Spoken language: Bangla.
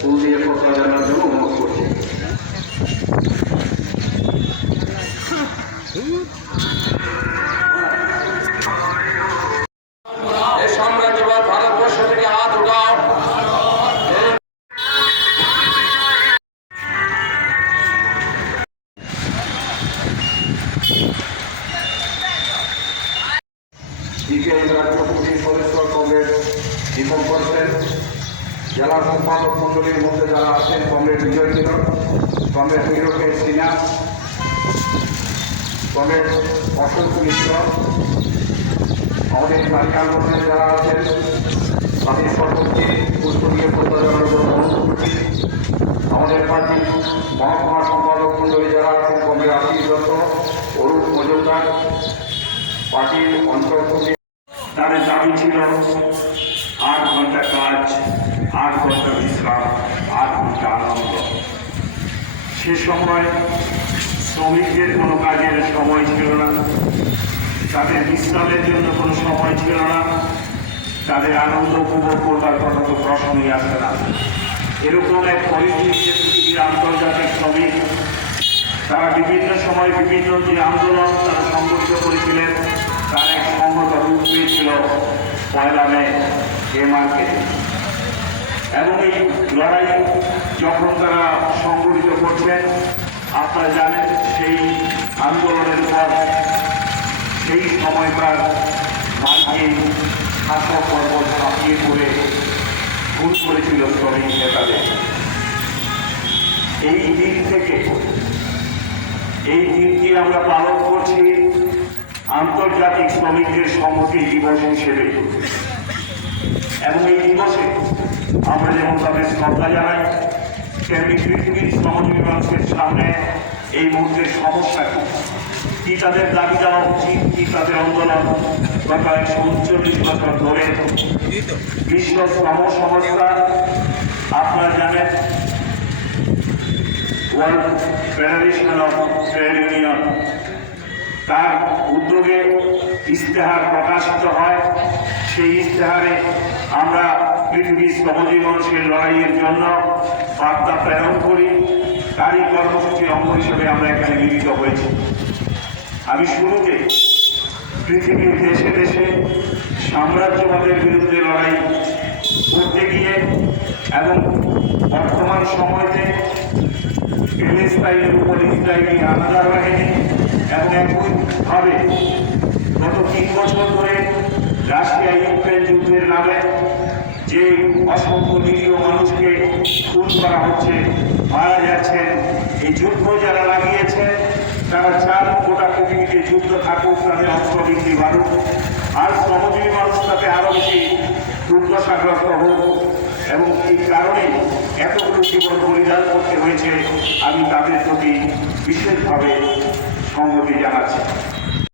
ফুল দিয়ে কথা জানার জন্য অনুরোধ করছি। সাম্রাজ্যবাদ ভারতবর্ষ থেকে হাত উঠাও। রাজ্য পুলিশ সদস্য কংগ্রেস দীপক করছেন। জেলা সম্পাদক মন্ডলীর মধ্যে যারা আছেন কংগ্রেস বিজয় কিরণ, কংগ্রেস নিরোধের সিনহা, কংগ্রেস অশোক মিশ্র, আমাদের নারী আন্দোলনের যারা আছেন তাদের সকলকে পুষ্প দিয়ে প্রত্যাচারের জন্য অনুরোধ করছি। আমাদের পার্টির মহকুমা সম্পাদক মন্ডলী যারা আছেন কংগ্রেস আশিস দত্ত, অরূপ মজুমদার, পার্টির অন্তর্ভুক্ত তাদের দাবি ছিল 8 ঘন্টা কাজ, 8 ঘন্টা বিশ্রাম, 8 ঘন্টা আনন্দ। সে সময় শ্রমিকদের কোনো কাজের সময় ছিল না, তাদের বিশ্রামের জন্য কোনো সময় ছিল না, তাদের আনন্দ উপভোগ করবার কথা তো প্রশ্নই আসে না। এরকম এক পরিস্থিতিতে পৃথিবীর আন্তর্জাতিক শ্রমিক তারা বিভিন্ন সময় বিভিন্ন যে আন্দোলন তারা সংগঠিত করেছিলেন তার এক সংগত রূপ পেয়েছিল 1 মে এ মার্কেটে। এবং এই লড়াই যখন তারা সংগঠিত করছেন আপনারা জানেন সেই আন্দোলনের পর সেই সময়কার মার্কিন শাসক পর্বত ছাপিয়ে পড়ে খুন করেছিল শ্রমিক নেতাদের। এই দিন থেকে এই দিনটি আমরা পালন করছি আন্তর্জাতিক শ্রমিকদের সংহতি দিবস হিসেবে। এবং এই দিবসে আমরা যেমন তাদের শ্রদ্ধা জানাই, তেমনি পৃথিবীর শ্রমজীবী মানুষের সামনে এই মুহূর্তের সমস্যা কি তাদের দাবি দেওয়া উচিত, কি তাদের আন্দোলন গত 139 বছর ধরে বিশ্ব শ্রম সংস্থা আপনারা জানেন world federation of trade union তার উদ্যোগে ইশতেহার প্রকাশিত হয়। সেই ইশতেহারে আমরা পৃথিবীর শ্রমজীবী মানুষের লড়াইয়ের জন্য বার্তা প্রেরণ করি। তারই কর্মসূচির অঙ্গ হিসেবে আমরা এখানে মিলিত হয়েছি। আমি শুরুতে পৃথিবীর দেশে দেশে সাম্রাজ্যবাদের বিরুদ্ধে লড়াই করতে গিয়ে এবং বর্তমান সময়তে প্যালেস্টাইনের উপর ইসরায়েলি হানাদার বাহিনী এবং একইভাবে গত 3 বছর ধরে রাশিয়া ইউক্রেন যুদ্ধের নামে যে অসংখ্য নিরীহ মানুষকে খুন করা হচ্ছে, মারা যাচ্ছেন, এই যুদ্ধ যারা লাগিয়েছে তারা চান গোটা পৃথিবীতে যুদ্ধ থাকুক, তাদের অস্ত্র বিক্রি বাড়ুক, আর শ্রমজীবী মানুষ তাতে আরো বেশি দুর্দশাগ্রস্ত হোক। এবং এই কারণে এতগুলো জীবন বলিদান করতে হয়েছে। আমি তাদের প্রতি বিশেষভাবে সংহতি জানাচ্ছি।